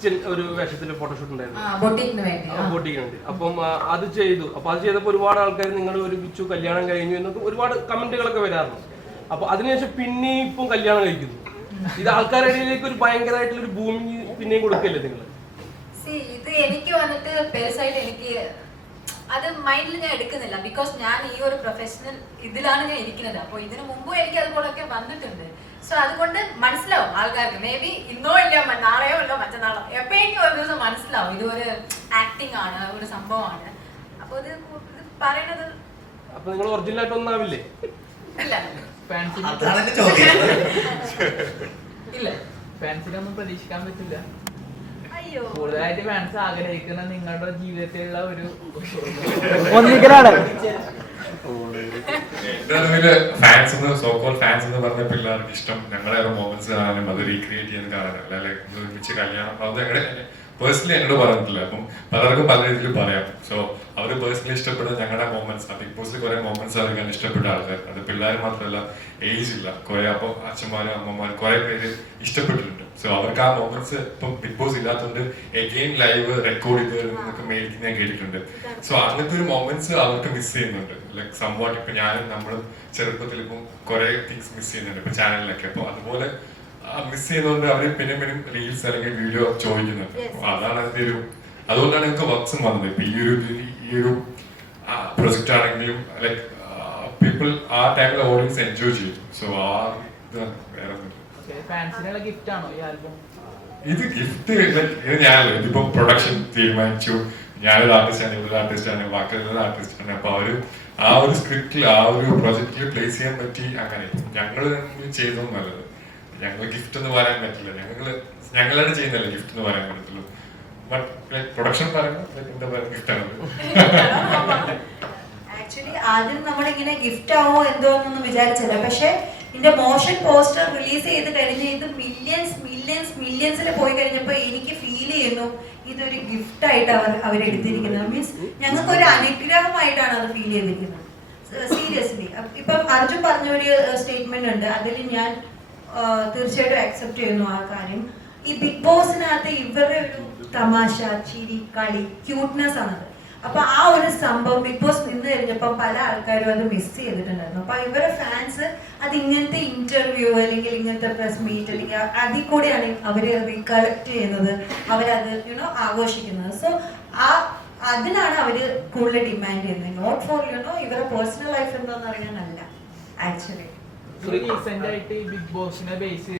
Christian ഒരു വേഷത്തിൽ photoshoot ഉണ്ടായിരുന്നു, ബൊട്ടിക്കിന് വേണ്ടി. അപ്പം അത് ചെയ്തു. അപ്പൊ അത് ചെയ്തപ്പോൾ ഒരുപാട് ആൾക്കാർ നിങ്ങൾ ഒരുമിച്ചു കല്യാണം കഴിഞ്ഞു എന്നൊക്കെ ഒരുപാട് കമന്റുകളൊക്കെ വരാറുണ്ട്. അപ്പൊ അതിനുശേഷം പിന്നെ ഇപ്പം കല്യാണം കഴിക്കുന്നു. ഇത് ആൾക്കാരുടെ ഇടയിലേക്ക് ഒരു ഭയങ്കരമായിട്ടുള്ള ഒരു ഭൂമി പിന്നെയും കൊടുക്കല്ലേ നിങ്ങൾ? ഇത് എനിക്ക് വന്നിട്ട് പേഴ്സണായിട്ട് എനിക്ക് അത് മൈൻഡിൽ ഞാൻ എടുക്കുന്നില്ല. ബിക്കോസ് ഞാൻ ഈ ഒരു പ്രൊഫഷണൽ ഇതിലാണ് ഞാൻ ഇരിക്കുന്നത്. അപ്പോൾ ഇതിനു മുമ്പും എനിക്ക് അതുപോലൊക്കെ വന്നിട്ടുണ്ട്. സോ അതുകൊണ്ട് മനസ്സിലാവും ആൾക്കാർക്ക്. മേ ബി ഇന്നോ ഇല്ല, നാളെയോ ഇല്ല, മറ്റന്നാളോ എപ്പോഴെങ്കിലും ഒരു ദിവസം മനസ്സിലാവും ഇതൊരു ആക്ടിങ് ആണ്, ഒരു സംഭവമാണ്. അപ്പൊ ഇത് പറയുന്നത് അപ്പൊ നിങ്ങൾ ഒറിജിനൽ ആയിട്ട് ഒന്നാവില്ലേ? ഇല്ല, ഇല്ല, ഫാൻസിനൊന്നും പ്രതീക്ഷിക്കാൻ പറ്റില്ല. കൂടുതലായിട്ട് ഫാൻസ് ആഗ്രഹിക്കുന്ന നിങ്ങളുടെ ജീവിതത്തിലുള്ള ഒരു ഒന്നിക്കലാണ്. ഫാൻസ് ഫാൻസ് എന്ന് പറഞ്ഞ പിള്ളേർക്ക് ഇഷ്ടം ഞങ്ങളുടെ മൊമെന്റ്സ് കാണാനും അത് റീക്രിയേറ്റ് ചെയ്യാൻ കാണാനും അല്ലെ ഒരുമിച്ച് കല്യാണം അത് ഞങ്ങളുടെ പേഴ്സണലി എന്നോട് പറഞ്ഞിട്ടില്ല. അപ്പം പലർക്കും പല രീതിയിൽ പറയാം. സോ അവർ പേഴ്സണലി ഇഷ്ടപ്പെടുന്ന ഞങ്ങളുടെ മൊമെന്റ്സ്, ബിഗ് ബോസിൽ കുറെ മൊമെന്റ്സ് അറിയാൻ ഇഷ്ടപ്പെട്ട ആൾക്കാർ, അത് പിള്ളേർ മാത്രമല്ല, ഏജ് ഇല്ല, കുറെ അപ്പം അച്ഛന്മാരും അമ്മമാരും കുറെ പേര് ഇഷ്ടപ്പെട്ടിട്ടുണ്ട്. സോ അവർക്ക് ആ മൊമെന്റ്സ് ഇപ്പം ബിഗ് ബോസ് ഇല്ലാത്തതുകൊണ്ട് എഗെയിൻ ലൈവ് റെക്കോർഡ് ചെയ്ത് മേടിക്കുന്ന ഞാൻ കേട്ടിട്ടുണ്ട്. സോ അങ്ങനത്തെ ഒരു മൊമെന്റ്സ് അവർക്ക് മിസ് ചെയ്യുന്നുണ്ട്. ലൈക് സംവാട്ട് ഇപ്പൊ ഞാനും നമ്മളും ചെറുപ്പത്തിൽ ഇപ്പം കുറെ തിങ്സ് മിസ് ചെയ്യുന്നുണ്ട് ഇപ്പൊ ചാനലിലൊക്കെ. അപ്പൊ അതുപോലെ മിസ് ചെയ്യുന്നതുകൊണ്ട് അവര് പിന്നെ പിന്നെ റീൽസ് അല്ലെങ്കിൽ വീഡിയോ ചോദിക്കുന്നുണ്ട്. അതാണ് അതിന്റെ ഒരു, അതുകൊണ്ടാണ് ഞങ്ങൾക്ക് വർക്ക്സും വന്നത്. ഇപ്പൊ ഈ ഒരു പ്രൊജക്ട് ആണെങ്കിലും ലൈക് പീപ്പിൾ ആ ടൈമിൽ ഓഡിയൻസ് എൻജോയ് ചെയ്യും. സോ ആ ഇത് വേറെ ഗിഫ്റ്റ് ആണോ ഈ ആൽബം? ഇത് ഗിഫ്റ്റ് ഇത് ഞാനല്ലോ, ഇതിപ്പോ പ്രൊഡക്ഷൻ തീരുമാനിച്ചു. ഞാനൊരു ആർട്ടിസ്റ്റാണ്, ഇവരൊരു ആർട്ടിസ്റ്റാണ്, ബാക്കിയുള്ള ആർട്ടിസ്റ്റാണ്. അപ്പൊ അവര് ആ ഒരു സ്ക്രിപ്റ്റിൽ ആ ഒരു പ്രൊജക്റ്റിൽ പ്ലേസ് ചെയ്യാൻ പറ്റി. അങ്ങനെ ഞങ്ങൾ ചെയ്തതും നല്ലത്. ഞങ്ങൾ ഗിഫ്റ്റ് എന്ന് പറയാൻ പറ്റില്ല, ഞങ്ങളാണ് ചെയ്യുന്നല്ലേ ഗിഫ്റ്റ് എന്ന് പറയാൻ പറ്റത്തുള്ളൂ. ബട്ട് പ്രൊഡക്ഷൻ പറയുമ്പോൾ എന്താ പറയുക, ഗിഫ്റ്റ് ആണ്. ആക്ച്വലി ആദ്യം നമ്മളിങ്ങനെ ഗിഫ്റ്റ് ആവോ എന്തോന്നൊന്നും വിചാരിച്ചില്ല. പക്ഷെ ഇതിന്റെ മോഷൻ പോസ്റ്റർ റിലീസ് ചെയ്ത് കഴിഞ്ഞ് ഇത് മില്യൻസിൽ പോയി കഴിഞ്ഞപ്പോൾ എനിക്ക് ഫീൽ ചെയ്യുന്നു ഇതൊരു ഗിഫ്റ്റ് ആയിട്ട് അവരെടുത്തിരിക്കുന്നത്. മീൻസ് ഞങ്ങൾക്ക് ഒരു അനുഗ്രഹമായിട്ടാണ് അത് ഫീൽ ചെയ്തിരിക്കുന്നത്. സീരിയസ്ലി ഇപ്പം അർജുൻ പറഞ്ഞ ഒരു സ്റ്റേറ്റ്മെന്റ് ഉണ്ട്, അതിൽ ഞാൻ തീർച്ചയായിട്ടും അക്സെപ്റ്റ് ചെയ്യുന്നു ആ കാര്യം. ഈ ബിഗ് ബോസിനകത്ത് ഇവരുടെ ഒരു തമാശ, ചിരി, കളി, ക്യൂട്ട്നെസ് ആണത്. അപ്പൊ ആ ഒരു സംഭവം ബിഗ് ബോസ് നിന്ന് കഴിഞ്ഞപ്പോ പല ആൾക്കാരും അത് മിസ് ചെയ്തിട്ടുണ്ടായിരുന്നു. അപ്പൊ ഇവരുടെ ഫാൻസ് അത് ഇങ്ങനത്തെ ഇന്റർവ്യൂ അല്ലെങ്കിൽ ഇങ്ങനത്തെ പ്രസ് മീറ്റ് അല്ലെങ്കിൽ അതിൽ കൂടെയാണ് അവര് റീകളക്ട് ചെയ്യുന്നത്, അവരത് ആഘോഷിക്കുന്നത്. സോ അതിനാണ് അവര് കൂടുതൽ ഡിമാൻഡ് ചെയ്യുന്നത്. നോട്ട് ഫോർ ഇവരുടെ പേഴ്സണൽ ലൈഫ് എന്താണെന്ന് അറിയാനല്ല ആക്ച്വലി. റീസെന്റ് ആയിട്ട് ബിഗ് ബോസിനെ ബേസ്